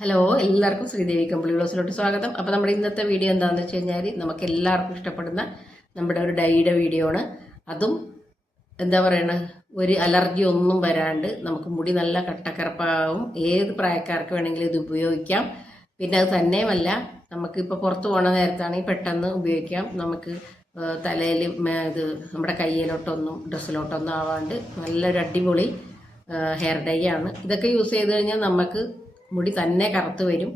Hello എല്ലാവർക്കും ശ്രീദേവി കമ്പിളി ബ്ലോസിലോട്ട് സ്വാഗതം. അപ്പോൾ നമ്മുടെ ഇന്നത്തെ വീഡിയോ എന്താണെന്ന് വെച്ച് കഴിഞ്ഞാൽ നമുക്ക് എല്ലാവർക്കും ഇഷ്ടപ്പെടുന്ന നമ്മുടെ ഒരു ഡൈയുടെ വീഡിയോ ആണ് അതും എന്താ പറയണ ഒരു അലർജി ഒന്നും വരാണ്ട് നമുക്ക് മുടി നല്ല കട്ടക്കറപ്പാവും. ഏത് പ്രായക്കാർക്ക് വേണമെങ്കിലും ഇത് ഉപയോഗിക്കാം. പിന്നെ അത് തന്നെയുമല്ല നമുക്ക് ഇപ്പോൾ പുറത്ത് പോണ നേരത്താണെങ്കിൽ പെട്ടെന്ന് ഉപയോഗിക്കാം. നമുക്ക് തലയിൽ ഇത് നമ്മുടെ കയ്യിലോട്ടൊന്നും ഡ്രസ്സിലോട്ടൊന്നും ആവാണ്ട് നല്ലൊരു അടിപൊളി ഹെയർ ഡൈ ആണ്. ഇതൊക്കെ യൂസ് ചെയ്ത് കഴിഞ്ഞാൽ നമുക്ക് മുടി തന്നെ കറുത്ത് വരും.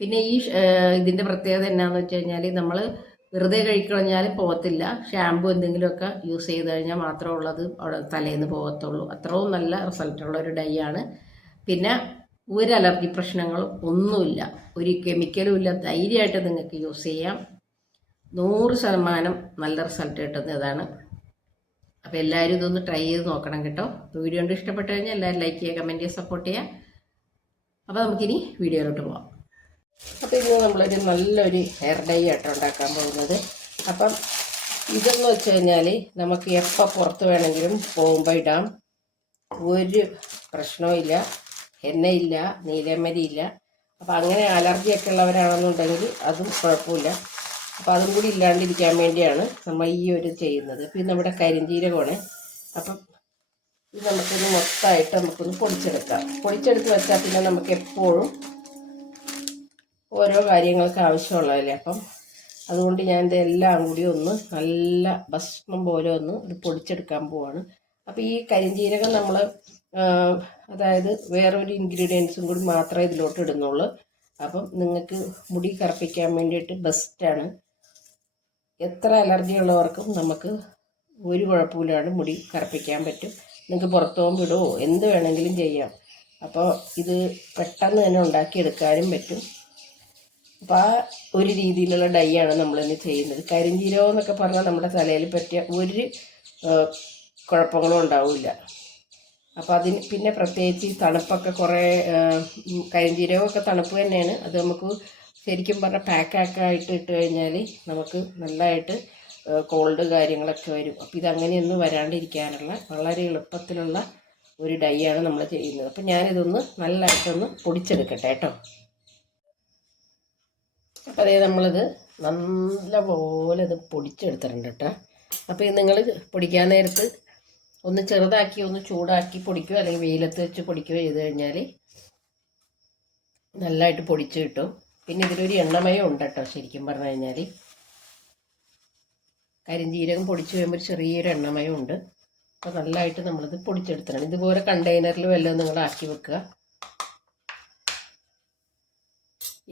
പിന്നെ ഈ ഇതിന്റെ പ്രത്യേകത എന്നാന്ന് വെച്ച് കഴിഞ്ഞാൽ നമ്മൾ വെറുതെ കഴിക്കഴിഞ്ഞാൽ പോകത്തില്ല. ഷാമ്പു എന്തെങ്കിലുമൊക്കെ യൂസ് ചെയ്ത് കഴിഞ്ഞാൽ മാത്രമേ ഉള്ളത് അവിടെ തലേന്ന് പോകത്തുള്ളൂ. അത്രയും നല്ല റിസൾട്ടുള്ള ഒരു ഡൈ ആണ്. പിന്നെ ഒരു അലർജി പ്രശ്നങ്ങളും ഒന്നുമില്ല. ഒരു കെമിക്കലും ഇല്ല. ധൈര്യമായിട്ട് നിങ്ങൾക്ക് യൂസ് ചെയ്യാം. നൂറ് ശതമാനം നല്ല റിസൾട്ട് കിട്ടുന്നതാണ് അപ്പോൾ എല്ലാവരും ഇതൊന്ന് ട്രൈ ചെയ്ത് നോക്കണം കേട്ടോ. വീഡിയോ കൊണ്ട് ഇഷ്ടപ്പെട്ട് കഴിഞ്ഞാൽ എല്ലാവരും ലൈക്ക് ചെയ്യുക കമന്റ് ചെയ്യുക സപ്പോർട്ട് ചെയ്യുക. അപ്പോൾ നമുക്കിനി വീഡിയോയിലോട്ട് പോകാം അപ്പോൾ ഇന്ന് നമ്മളൊരു നല്ലൊരു ഹെയർ ഡൈ ആട്ടോ ഉണ്ടാക്കാൻ പോകുന്നത്. അപ്പം ഇതെന്ന് വെച്ച് കഴിഞ്ഞാൽ നമുക്ക് എപ്പോൾ പുറത്ത് വേണമെങ്കിലും പോകുമ്പോൾ ഇടാം. ഒരു പ്രശ്നവും എണ്ണയില്ല നീലമരിയില്ല അപ്പം അങ്ങനെ അലർജിയൊക്കെ ഉള്ളവരാണെന്നുണ്ടെങ്കിൽ അതും കുഴപ്പമില്ല. അപ്പോൾ അതും കൂടി ഇല്ലാണ്ടിരിക്കാൻ വേണ്ടിയാണ് നമ്മൾ ഈ ഒരു ചെയ്യുന്നത്. പിന്നെ ഇത് നമ്മുടെ കരിഞ്ചീരകമാണ്. അപ്പം ഇത് നമുക്കൊന്ന് മൊത്തമായിട്ട് നമുക്കൊന്ന് പൊടിച്ചെടുക്കാം. പൊടിച്ചെടുത്ത് വെച്ചാൽ പിന്നെ നമുക്ക് എപ്പോഴും ഓരോ കാര്യങ്ങൾക്ക് ആവശ്യമുള്ളതല്ലേ അപ്പം അതുകൊണ്ട് ഞാൻ ഇതെല്ലാം കൂടി ഒന്ന് നല്ല ഭക്ഷണം പോലെ ഒന്ന് ഇത് പൊടിച്ചെടുക്കാൻ പോവാണ്. അപ്പോൾ ഈ കരിഞ്ജീരകം നമ്മൾ അതായത് വേറൊരു ഇൻഗ്രീഡിയൻസും കൂടി മാത്രമേ ഇതിലോട്ട് ഇടുന്നുള്ളൂ. അപ്പം നിങ്ങൾക്ക് മുടി കറുപ്പിക്കാൻ വേണ്ടിയിട്ട് ബെസ്റ്റാണ് എത്ര അലർജി ഉള്ളവർക്കും നമുക്ക് ഒരു കുഴപ്പമില്ലാണ്ട് മുടി കറുപ്പിക്കാൻ പറ്റും. നിങ്ങൾക്ക് പുറത്തു പോകുമ്പോൾ ഇടുമോ എന്ത് വേണമെങ്കിലും ചെയ്യാം. അപ്പോൾ ഇത് പെട്ടെന്ന് തന്നെ ഉണ്ടാക്കിയെടുക്കാനും പറ്റും. അപ്പോൾ ആ ഒരു രീതിയിലുള്ള ഡൈ ആണ് നമ്മളിന്ന് ചെയ്യുന്നത്. കരിഞ്ചീരകം എന്നൊക്കെ പറഞ്ഞാൽ നമ്മുടെ തലയിൽ പറ്റിയ ഒരു കുഴപ്പങ്ങളും ഉണ്ടാവില്ല. അപ്പോൾ അതിന് പിന്നെ പ്രത്യേകിച്ച് തണുപ്പൊക്കെ കുറേ കരിഞ്ചീരകമൊക്കെ തണുപ്പ് തന്നെയാണ്. അത് നമുക്ക് ശരിക്കും പറഞ്ഞാൽ പാക്കാക്കായിട്ട് ഇട്ട് കഴിഞ്ഞാൽ നമുക്ക് നല്ലതായിട്ട് കോൾഡ് കാര്യങ്ങളൊക്കെ വരും. അപ്പോൾ ഇതങ്ങനെയൊന്നും വരാണ്ടിരിക്കാനുള്ള വളരെ എളുപ്പത്തിലുള്ള ഒരു ഡൈയാണ് നമ്മൾ ചെയ്യുന്നത്. അപ്പം ഞാനിതൊന്ന് നല്ലതായിട്ടൊന്ന് പൊടിച്ചെടുക്കട്ടെ കേട്ടോ. അപ്പോൾ അതേ നമ്മളിത് നല്ലപോലെ ഇത് പൊടിച്ചെടുത്തിട്ടുണ്ട് കേട്ടോ. അപ്പോൾ ഇത് നിങ്ങൾ പൊടിക്കാൻ നേരത്ത് ഒന്ന് ചെറുതാക്കി ഒന്ന് ചൂടാക്കി പൊടിക്കുകയോ അല്ലെങ്കിൽ വെയിലത്ത് വെച്ച് പൊടിക്കുകയോ ചെയ്ത് കഴിഞ്ഞാൽ നല്ലതായിട്ട് പൊടിച്ച് കിട്ടും. പിന്നെ ഇതിലൊരു എണ്ണമയം ഉണ്ട് കേട്ടോ ശരിക്കും പറഞ്ഞു കഴിഞ്ഞാൽ കരിഞ്ജീരകം പൊടിച്ച് കഴിയുമ്പോൾ ചെറിയൊരു എണ്ണമയം ഉണ്ട് അപ്പോൾ നല്ലതായിട്ട് നമ്മളിത് പൊടിച്ചെടുത്തണം ഇതുപോലെ കണ്ടെയ്നറിൽ വല്ലതും നിങ്ങൾ ആക്കി വെക്കുക.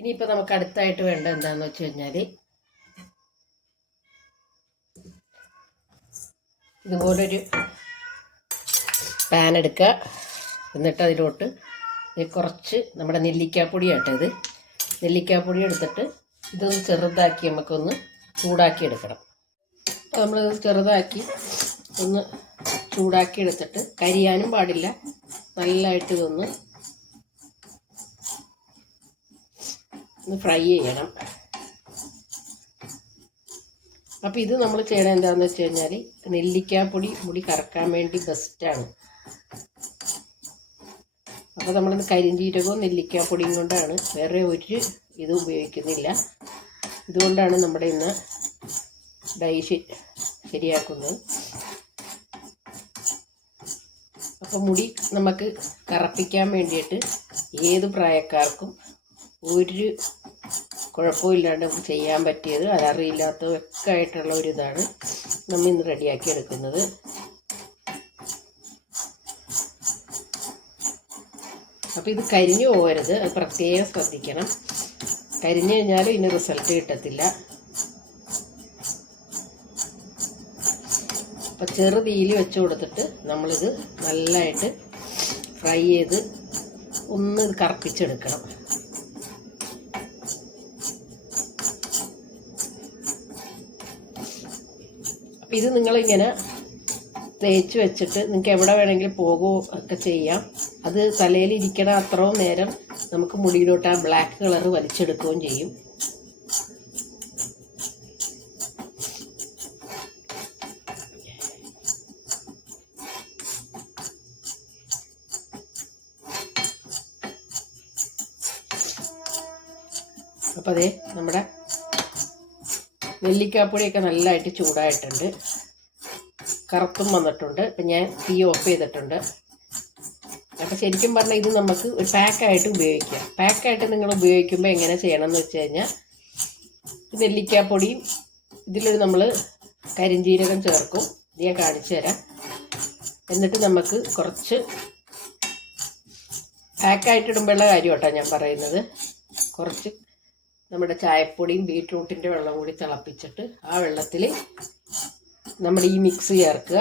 ഇനിയിപ്പോൾ നമുക്ക് അടുത്തായിട്ട് വേണ്ട എന്താണെന്ന് വെച്ച് കഴിഞ്ഞാൽ ഇതുപോലൊരു പാൻ എടുക്കുക. എന്നിട്ട് അതിലോട്ട് കുറച്ച് നമ്മുടെ നെല്ലിക്കാപ്പൊടി ആട്ടത് നെല്ലിക്കാപ്പൊടി എടുത്തിട്ട് ഇതൊന്ന് ചെറുതാക്കി നമുക്കൊന്ന് ചൂടാക്കി എടുക്കണം നമ്മൾ ചെറുതാക്കി ഒന്ന് ചൂടാക്കി എടുത്തിട്ട് കരിയാനും പാടില്ല. നല്ലതായിട്ട് ഇതൊന്ന് ഒന്ന് ഫ്രൈ ചെയ്യണം. അപ്പോൾ ഇത് നമ്മൾ ചെയ്യണത് എന്താണെന്ന് വെച്ച് കഴിഞ്ഞാൽ നെല്ലിക്കാപ്പൊടി മുടി കറക്കാൻ വേണ്ടി ബെസ്റ്റാണ് അപ്പോൾ നമ്മൾ കരിഞ്ചീരകവും നെല്ലിക്കാപ്പൊടിയും കൊണ്ടാണ്. വേറെ ഒരു ഇത് ഉപയോഗിക്കുന്നില്ല. ഇതുകൊണ്ടാണ് നമ്മുടെ ഇന്ന് ഡൈ ശരിയാക്കുന്നത് അപ്പോൾ മുടി നമുക്ക് കറപ്പിക്കാൻ വേണ്ടിയിട്ട് ഏത് പ്രായക്കാർക്കും ഒരു കുഴപ്പമില്ലാണ്ട് ചെയ്യാൻ പറ്റിയത് അലറിയില്ലാത്തതൊക്കെ ആയിട്ടുള്ള ഒരു ഇതാണ് നമ്മൾ ഇന്ന് റെഡിയാക്കി എടുക്കുന്നത്. അപ്പോൾ ഇത് കരിഞ്ഞു പോകരുത് അത് പ്രത്യേകം ശ്രദ്ധിക്കണം. കരിഞ്ഞു കഴിഞ്ഞാൽ ഇതിന് റിസൾട്ട് കിട്ടത്തില്ല. അപ്പോൾ ചെറു തീയിൽ വെച്ച് കൊടുത്തിട്ട് നമ്മളിത് നല്ലതായിട്ട് ഫ്രൈ ചെയ്ത് ഒന്ന് ഇത് കറപ്പിച്ചെടുക്കണം. അപ്പം ഇത് നിങ്ങളിങ്ങനെ തേച്ച് വെച്ചിട്ട് നിങ്ങൾക്ക് എവിടെ വേണമെങ്കിലും പോകുമോ ഒക്കെ ചെയ്യാം. അത് തലയിൽ ഇരിക്കണ അത്രയും നേരം നമുക്ക് മുടിയിലോട്ട് ആ ബ്ലാക്ക് കളർ വലിച്ചെടുക്കുകയും ചെയ്യും. അപ്പോൾ അതേ നമ്മുടെ നെല്ലിക്കാപ്പൊടിയൊക്കെ നല്ലതായിട്ട് ചൂടായിട്ടുണ്ട്. കറുത്തും വന്നിട്ടുണ്ട്. അപ്പം ഞാൻ തീ ഓഫ് ചെയ്തിട്ടുണ്ട്. അപ്പം ശരിക്കും പറഞ്ഞാൽ ഇത് നമുക്ക് ഒരു പാക്കായിട്ട് ഉപയോഗിക്കാം. പാക്കായിട്ട് നിങ്ങൾ ഉപയോഗിക്കുമ്പോൾ എങ്ങനെ ചെയ്യണം എന്ന് വെച്ച് കഴിഞ്ഞാൽ നെല്ലിക്കാപ്പൊടിയും ഇതിലൊരു നമ്മൾ കരിഞ്ജീരകം ചേർക്കും. ഇത് ഞാൻ കാണിച്ചു തരാം. എന്നിട്ട് നമുക്ക് കുറച്ച് പാക്കായിട്ട് ഇടുമ്പോഴുള്ള കാര്യം കേട്ടോ ഞാൻ പറയുന്നത്. കുറച്ച് നമ്മുടെ ചായപ്പൊടിയും ബീട്രൂട്ടിന്റെ വെള്ളം കൂടി തിളപ്പിച്ചിട്ട് ആ വെള്ളത്തിൽ നമ്മൾ ഈ മിക്സ് ചേർക്കുക.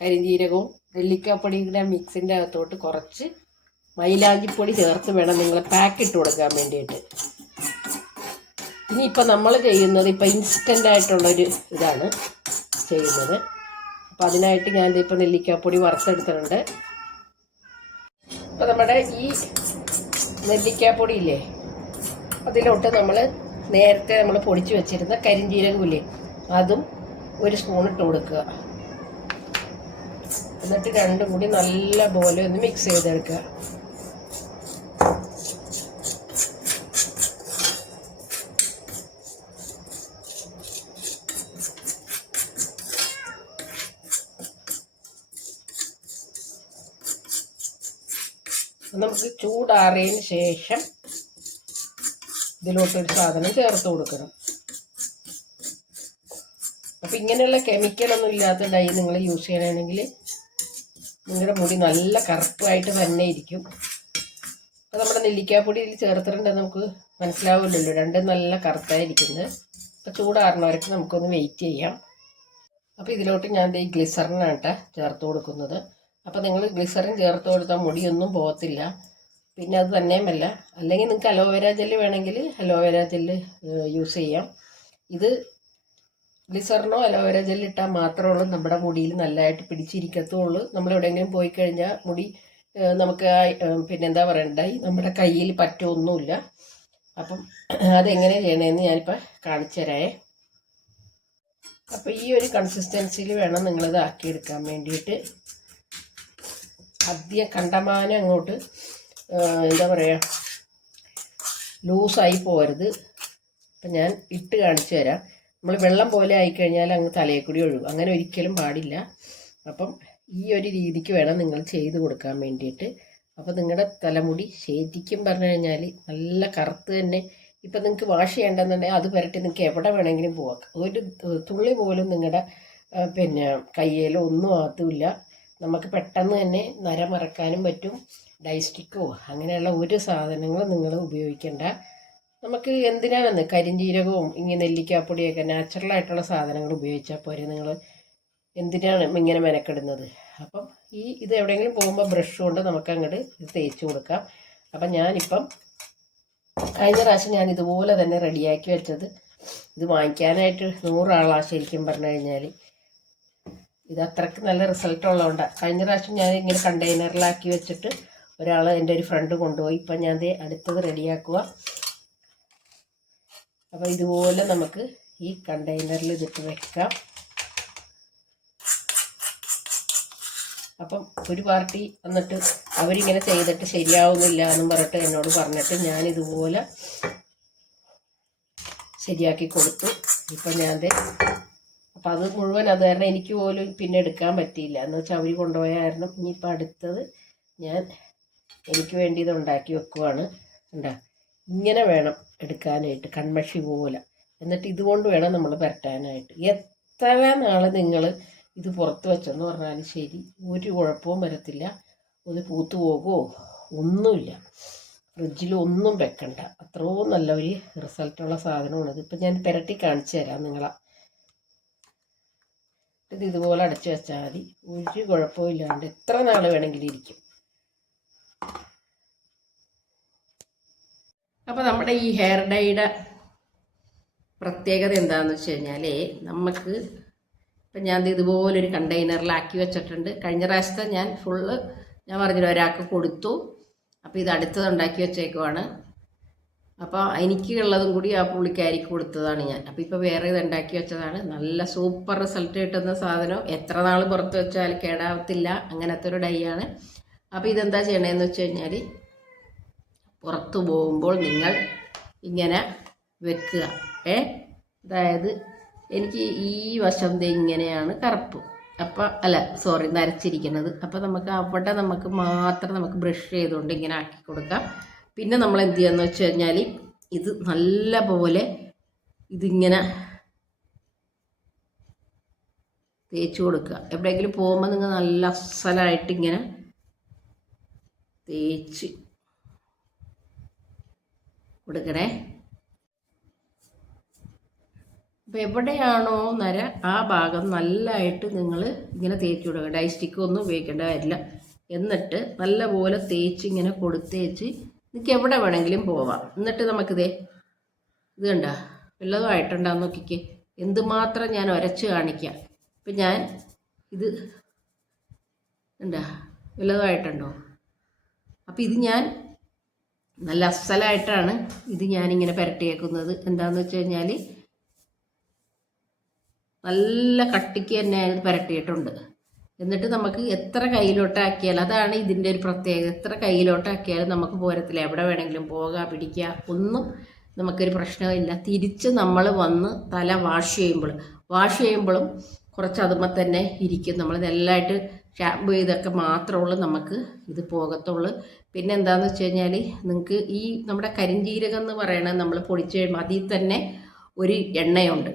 കരിഞ്ജീരകവും നെല്ലിക്കാപ്പൊടിയുടെ മിക്സിന്റെ അകത്തോട്ട് കുറച്ച് മൈലാഞ്ചിപ്പൊടി ചേർത്ത് വേണം നിങ്ങൾ പാക്ക് ഇട്ട് കൊടുക്കാൻ വേണ്ടിയിട്ട്. ഇനിയിപ്പോൾ നമ്മൾ ചെയ്യുന്നത് ഇപ്പോൾ ഇൻസ്റ്റന്റ് ആയിട്ടുള്ളൊരു ഇതാണ് ചെയ്യുന്നത്. അപ്പം അതിനായിട്ട് ഞാൻ ഇപ്പോൾ നെല്ലിക്കാപ്പൊടി വറുത്തെടുത്തിട്ടുണ്ട്. അപ്പോൾ നമ്മുടെ ഈ നെല്ലിക്കാപ്പൊടി ഇല്ലേ? അതിലോട്ട് നമ്മൾ നേരത്തെ നമ്മൾ പൊടിച്ച് വെച്ചിരുന്ന കരിഞ്ജീരകമില്ലേ അതും ഒരു സ്പൂൺ ഇട്ട് കൊടുക്കുക. എന്നിട്ട് രണ്ടും കൂടി നല്ല പോലെ ഒന്ന് മിക്സ് ചെയ്തെടുക്കുക. നമുക്ക് ചൂടാറിയതിന് ശേഷം ഇതിലോട്ടൊരു സാധനം ചേർത്ത് കൊടുക്കണം. അപ്പം ഇങ്ങനെയുള്ള കെമിക്കലൊന്നും ഇല്ലാത്ത ഡൈ നിങ്ങൾ യൂസ് ചെയ്യണമെങ്കിൽ നിങ്ങളുടെ മുടി നല്ല കറുപ്പായിട്ട് തന്നെ ഇരിക്കും. അപ്പോൾ നമ്മുടെ നെല്ലിക്കാപ്പൊടി ഇതിൽ ചേർത്തിട്ടുണ്ടെങ്കിൽ നമുക്ക് മനസ്സിലാവില്ലല്ലോ. രണ്ടും നല്ല കറുത്തായിരിക്കുന്നത് അപ്പോൾ ചൂടാറുന്നവർക്ക് നമുക്കൊന്ന് വെയിറ്റ് ചെയ്യാം. അപ്പോൾ ഇതിലോട്ട് ഞാൻ ഈ ഗ്ലിസറിനാണ് ചേർത്ത് കൊടുക്കുന്നത്. അപ്പോൾ നിങ്ങൾ ഗ്ലിസറിൻ ചേർത്ത് കൊടുത്താൽ മുടിയൊന്നും പോകത്തില്ല. പിന്നെ അത് തന്നെയുമല്ല. അല്ലെങ്കിൽ നിങ്ങൾക്ക് അലോവേര ജെല്ല് വേണമെങ്കിൽ അലോവേര ജെല്ല് യൂസ് ചെയ്യാം. ഇത് ഗ്ലിസറിനോ അലോവേര ജെല്ല് ഇട്ടാൽ മാത്രമേ ഉള്ളൂ. നമ്മുടെ മുടിയിൽ നല്ലതായിട്ട് പിടിച്ചിരിക്കത്തുള്ളൂ. നമ്മൾ എവിടെയെങ്കിലും പോയി കഴിഞ്ഞാൽ മുടി നമുക്ക് പിന്നെ എന്താ പറയണ്ട? നമ്മുടെ കയ്യിൽ പറ്റുമൊന്നുമില്ല അപ്പം അതെങ്ങനെ ചെയ്യണമെന്ന് ഞാനിപ്പോൾ കാണിച്ചു തരായേ അപ്പോൾ ഈ ഒരു കൺസിസ്റ്റൻസിയിൽ വേണം നിങ്ങളിത് ആക്കിയെടുക്കാൻ വേണ്ടിയിട്ട്. അധികം കണ്ടമാനം അങ്ങോട്ട് എന്താ പറയുക ലൂസായി പോരുത്. അപ്പം ഞാൻ ഇട്ട് കാണിച്ചു തരാം. നമ്മൾ വെള്ളം പോലെ ആയിക്കഴിഞ്ഞാൽ അങ്ങ് തലയിൽ കൂടി ഒഴുകും. അങ്ങനെ ഒരിക്കലും പാടില്ല. അപ്പം ഈ ഒരു രീതിക്ക് വേണം നിങ്ങൾ ചെയ്ത് കൊടുക്കാൻ വേണ്ടിയിട്ട്. അപ്പോൾ നിങ്ങളുടെ തലമുടി ശരിക്കും പറഞ്ഞു കഴിഞ്ഞാൽ നല്ല കറുത്ത് തന്നെ. ഇപ്പം നിങ്ങൾക്ക് വാഷ് ചെയ്യേണ്ടെന്നുണ്ടെങ്കിൽ അത് പുരട്ടി നിങ്ങൾക്ക് എവിടെ വേണമെങ്കിലും പോവാം. ഒരു തുള്ളി പോലും നിങ്ങളുടെ പിന്നെ കയ്യിലോ ഒന്നും ആകത്തുമില്ല നമുക്ക് പെട്ടെന്ന് തന്നെ നര മറക്കാനും പറ്റും. ഡൈസ്റ്റിക്കോ അങ്ങനെയുള്ള ഒരു സാധനങ്ങളും നിങ്ങൾ ഉപയോഗിക്കേണ്ട. നമുക്ക് എന്തിനാണെന്ന് കരിഞ്ചീരകവും ഇങ്ങനെ നെല്ലിക്കാപ്പൊടിയൊക്കെ നാച്ചുറലായിട്ടുള്ള സാധനങ്ങൾ ഉപയോഗിച്ചാൽ പോരെ നിങ്ങൾ? എന്തിനാണ് ഇങ്ങനെ മെനക്കെടുന്നത്? അപ്പം ഈ ഇത് എവിടെയെങ്കിലും പോകുമ്പോൾ ബ്രഷ് കൊണ്ട് നമുക്ക് അങ്ങോട്ട് ഇത് തേച്ച് കൊടുക്കാം. അപ്പം ഞാനിപ്പം കഴിഞ്ഞ പ്രാവശ്യം ഞാൻ ഇതുപോലെ തന്നെ റെഡിയാക്കി വെച്ചത്. ഇത് വാങ്ങിക്കാനായിട്ട് നൂറാളാണ് ശരിക്കും പറഞ്ഞു കഴിഞ്ഞാൽ ഇത് അത്രയ്ക്ക് നല്ല റിസൾട്ട് ഉള്ളതുകൊണ്ടാണ് കഴിഞ്ഞ പ്രാവശ്യം ഞാൻ ഇങ്ങനെ കണ്ടെയ്നറിലാക്കി വെച്ചിട്ട് ഒരാൾ എന്റെ ഒരു ഫ്രണ്ട് കൊണ്ടുപോയി. ഇപ്പം ഞാൻ ദേ അടുത്തത് റെഡിയാക്കുക അപ്പോൾ ഇതുപോലെ നമുക്ക് ഈ കണ്ടെയ്നറിൽ ഇതിട്ട് വെക്കാം. അപ്പം ഒരു പാർട്ടി വന്നിട്ട് അവരിങ്ങനെ ചെയ്തിട്ട് ശരിയാവുന്നില്ല എന്നും പറഞ്ഞിട്ട് എന്നോട് പറഞ്ഞിട്ട് ഞാൻ ഇതുപോലെ ശരിയാക്കി കൊടുത്തു. ഇപ്പം ഞാൻ അപ്പം അത് മുഴുവൻ അത് കാരണം എനിക്ക് പോലും പിന്നെ എടുക്കാൻ പറ്റിയില്ല. എന്ന് വെച്ചാൽ അവർ കൊണ്ടുപോയായിരുന്നു. ഇനിയിപ്പോൾ അടുത്തത് ഞാൻ എനിക്ക് വേണ്ടി ഇത് ഉണ്ടാക്കി വെക്കുവാണ്. ഉണ്ടാ ഇങ്ങനെ വേണം എടുക്കാനായിട്ട് കൺമഷി പോലെ. എന്നിട്ട് ഇതുകൊണ്ട് വേണം നമ്മൾ പരട്ടാനായിട്ട് എത്ര നാൾ നിങ്ങൾ ഇത് പുറത്ത് വെച്ചെന്ന് പറഞ്ഞാലും ശരി ഒരു കുഴപ്പവും വരത്തില്ല. ഒന്ന് പൂത്തു പോകുമോ ഒന്നുമില്ല. ഫ്രിഡ്ജിൽ ഒന്നും വെക്കണ്ട. അത്രയും നല്ല ഒരു റിസൾട്ടുള്ള സാധനമാണ് ഇത്. ഇപ്പം ഞാൻ പുരട്ടി കാണിച്ചു തരാം നിങ്ങളെ. ഇത് ഇതുപോലെ അടച്ചു വെച്ചാൽ മതി. ഒരു കുഴപ്പമില്ലാണ്ട് എത്ര നാൾ വേണമെങ്കിലും ഇരിക്കും. അപ്പോൾ നമ്മുടെ ഈ ഹെയർ ഡൈയുടെ പ്രത്യേകത എന്താണെന്ന് വെച്ച് കഴിഞ്ഞാൽ നമുക്ക് ഇപ്പം ഞാൻ ഇതുപോലെ ഇതുപോലൊരു കണ്ടെയ്നറിലാക്കി വെച്ചിട്ടുണ്ട്. കഴിഞ്ഞ പ്രാവശ്യത്തെ ഞാൻ ഫുള്ള് ഞാൻ പറഞ്ഞില്ല ഒരാൾക്ക് കൊടുത്തു. അപ്പോൾ ഇത് അടുത്തത് ഉണ്ടാക്കി വെച്ചേക്കുവാണ്. അപ്പോൾ എനിക്ക് ഉള്ളതും കൂടി ആ പുള്ളിക്കാരിക്ക് കൊടുത്തതാണ് ഞാൻ. അപ്പോൾ ഇപ്പോൾ വേറെ ഇത് ഉണ്ടാക്കി വെച്ചതാണ്. നല്ല സൂപ്പർ റിസൾട്ട് കിട്ടുന്ന സാധനം. എത്ര നാൾ പുറത്ത് വെച്ചാൽ കേടാവത്തില്ല. അങ്ങനത്തെ ഒരു ഡൈ ആണ്. അപ്പോൾ ഇതെന്താ ചെയ്യണതെന്ന് വെച്ച് കഴിഞ്ഞാൽ പുറത്തു പോകുമ്പോൾ നിങ്ങൾ ഇങ്ങനെ വെക്കുക. ഏ? അതായത് എനിക്ക് ഈ വശം ഇങ്ങനെയാണ് കറുപ്പ്. അപ്പം അല്ല സോറി നരച്ചിരിക്കുന്നത്. അപ്പം നമുക്ക് അവിടെ നമുക്ക് മാത്രം നമുക്ക് ബ്രഷ് ചെയ്തുകൊണ്ട് ഇങ്ങനെ ആക്കി കൊടുക്കാം. പിന്നെ നമ്മൾ എന്ത് എന്ന് വെച്ച് കഴിഞ്ഞാൽ ഇത് നല്ല പോലെ ഇതിങ്ങനെ തേച്ച് കൊടുക്കുക. എവിടെയെങ്കിലും പോകുമ്പോൾ നിങ്ങൾ നല്ല അസലായിട്ട് ഇങ്ങനെ തേച്ച് കൊടുക്കണേ. അപ്പോൾ എവിടെയാണോ നര ആ ഭാഗം നല്ലതായിട്ട് നിങ്ങൾ ഇങ്ങനെ തേച്ച് കൊടുക്കുക. ഡൈ സ്റ്റിക്ക് ഒന്നും ഉപയോഗിക്കേണ്ട കാര്യമില്ല. എന്നിട്ട് നല്ലപോലെ തേച്ച് ഇങ്ങനെ കൊടുത്തേച്ച് നിങ്ങൾക്ക് എവിടെ വേണമെങ്കിലും പോവാം. എന്നിട്ട് നമുക്കിതേ ഇത് കണ്ട വല്ലതും ആയിട്ടുണ്ടാന്ന് നോക്കിക്കേ. എന്തുമാത്രം ഞാൻ ഉരച്ച് കാണിക്കാം. ഇപ്പം ഞാൻ ഇത് ഉണ്ടാ വല്ലതും ആയിട്ടുണ്ടോ? അപ്പോൾ ഇത് ഞാൻ നല്ല അസലായിട്ടാണ് ഇത് ഞാനിങ്ങനെ പുരട്ടിയേക്കുന്നത്. എന്താണെന്ന് വെച്ച് കഴിഞ്ഞാൽ നല്ല കട്ടിക്ക് തന്നെ അത് പുരട്ടിയിട്ടുണ്ട്. എന്നിട്ട് നമുക്ക് എത്ര കയ്യിലോട്ടാക്കിയാൽ അതാണ് ഇതിന്റെ ഒരു പ്രത്യേകത. എത്ര കയ്യിലോട്ടാക്കിയാലും നമുക്ക് പോരത്തില്ല. എവിടെ വേണമെങ്കിലും പോകാം പിടിക്കുക ഒന്നും നമുക്കൊരു പ്രശ്നമില്ല തിരിച്ച് നമ്മൾ വന്ന് തല വാഷ് ചെയ്യുമ്പോൾ വാഷ് ചെയ്യുമ്പോഴും കുറച്ച് അതുമ്പോൾ തന്നെ ഇരിക്കും. നമ്മൾ നല്ലതായിട്ട് ഷാമ്പു ചെയ്തൊക്കെ മാത്രമുള്ളൂ നമുക്ക് ഇത് പോകത്തുള്ളൂ. പിന്നെ എന്താണെന്ന് വെച്ച് കഴിഞ്ഞാൽ നിങ്ങൾക്ക് ഈ നമ്മുടെ കരിഞ്ജീരകം എന്ന് പറയണത് നമ്മൾ പൊടിച്ച് കഴിയുമ്പോൾ അതിൽ തന്നെ ഒരു എണ്ണയുണ്ട്.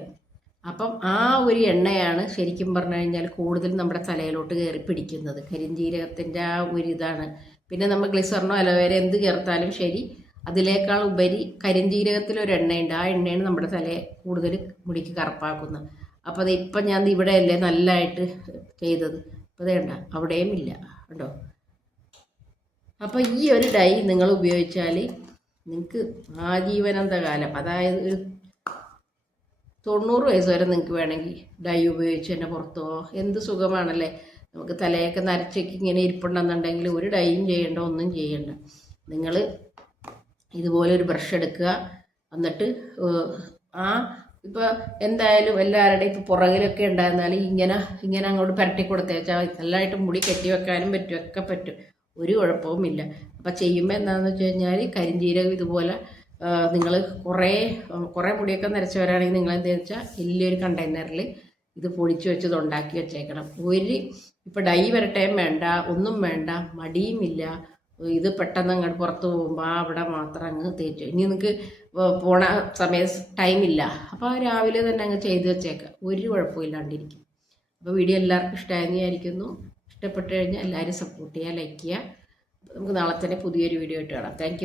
അപ്പം ആ ഒരു എണ്ണയാണ് ശരിക്കും പറഞ്ഞു കഴിഞ്ഞാൽ കൂടുതൽ നമ്മുടെ തലയിലോട്ട് കയറി പിടിക്കുന്നത്. കരിഞ്ജീരകത്തിന്റെ ആ ഒരു ഇതാണ്. പിന്നെ നമ്മൾ ഗ്ലിസറിനോ അലോവേര എന്ത് ചേർത്താലും ശരി അതിനേക്കാൾ ഉപരി കരിഞ്ജീരകത്തിലൊരു എണ്ണയുണ്ട്. ആ എണ്ണയാണ് നമ്മുടെ തലയെ കൂടുതൽ മുടിക്ക് കറുപ്പാക്കുന്നത്. അപ്പോൾ അത് ഇപ്പം ഞാൻ ഇവിടെ അല്ലേ നല്ലതായിട്ട് ചെയ്തത്. അപ്പോൾ അതേണ്ട അവിടെയും ഇല്ല കേട്ടോ അപ്പോൾ ഈ ഒരു ഡൈ നിങ്ങൾ ഉപയോഗിച്ചാൽ നിങ്ങൾക്ക് ആജീവനന്ത കാലം അതായത് ഒരു തൊണ്ണൂറ് വയസ്സ് വരെ നിങ്ങൾക്ക് വേണമെങ്കിൽ ഡൈ ഉപയോഗിച്ച് തന്നെ പുറത്തു എന്ത് സുഖമാണല്ലേ? നമുക്ക് തലയൊക്കെ നരച്ചേക്ക് ഇങ്ങനെ ഇരിപ്പുണ്ടെന്നുണ്ടെങ്കിൽ ഒരു ഡൈയും ചെയ്യേണ്ട ഒന്നും ചെയ്യണ്ട. നിങ്ങൾ ഇതുപോലെ ഒരു ബ്രഷ് എടുക്കുക എന്നിട്ട് ആ ഇപ്പോൾ എന്തായാലും എല്ലാവരുടെയും ഇപ്പോൾ പുറകിലൊക്കെ ഉണ്ടായിരുന്നാൽ ഇങ്ങനെ ഇങ്ങനെ അങ്ങോട്ട് പരട്ടി കൊടുത്തേച്ചാൽ നല്ലതായിട്ട് മുടി കെട്ടി വെക്കാനും പറ്റും ഒക്കെ പറ്റും. ഒരു കുഴപ്പവുമില്ല അപ്പോൾ ചെയ്യുമ്പോൾ എന്താണെന്ന് വെച്ച് കഴിഞ്ഞാൽ കരിഞ്ചീരകം ഇതുപോലെ നിങ്ങൾ കുറേ കുറേ മുടിയൊക്കെ നിരച്ചവരാണെങ്കിൽ നിങ്ങൾ എന്താണെന്ന് വെച്ചാൽ വലിയൊരു കണ്ടെയ്നറിൽ ഇത് പൊടിച്ച് വെച്ചത് ഉണ്ടാക്കി വെച്ചേക്കണം. ഒരു ഇപ്പോൾ ഡൈ വരട്ടേം വേണ്ട ഒന്നും വേണ്ട മടിയുമില്ല ഇത് പെട്ടെന്ന് അങ്ങോട്ട് പുറത്ത് പോകുമ്പോൾ അവിടെ മാത്രം അങ്ങ് തേച്ചു ഇനി നിങ്ങൾക്ക് പോണ സമയ ടൈമില്ല അപ്പോൾ രാവിലെ തന്നെ അങ്ങ് ചെയ്ത് വെച്ചേക്കാം. ഒരു കുഴപ്പമില്ലാണ്ടിരിക്കും അപ്പോൾ വീഡിയോ എല്ലാവർക്കും ഇഷ്ടമായെന്ന് വിചാരിക്കുന്നു. ഇഷ്ടപ്പെട്ട് കഴിഞ്ഞാൽ എല്ലാവരും സപ്പോർട്ട് ചെയ്യുക ലൈക്ക് ചെയ്യുക നമുക്ക് നാളെ തന്നെ പുതിയൊരു വീഡിയോ ഇട്ട് കാണാം. താങ്ക്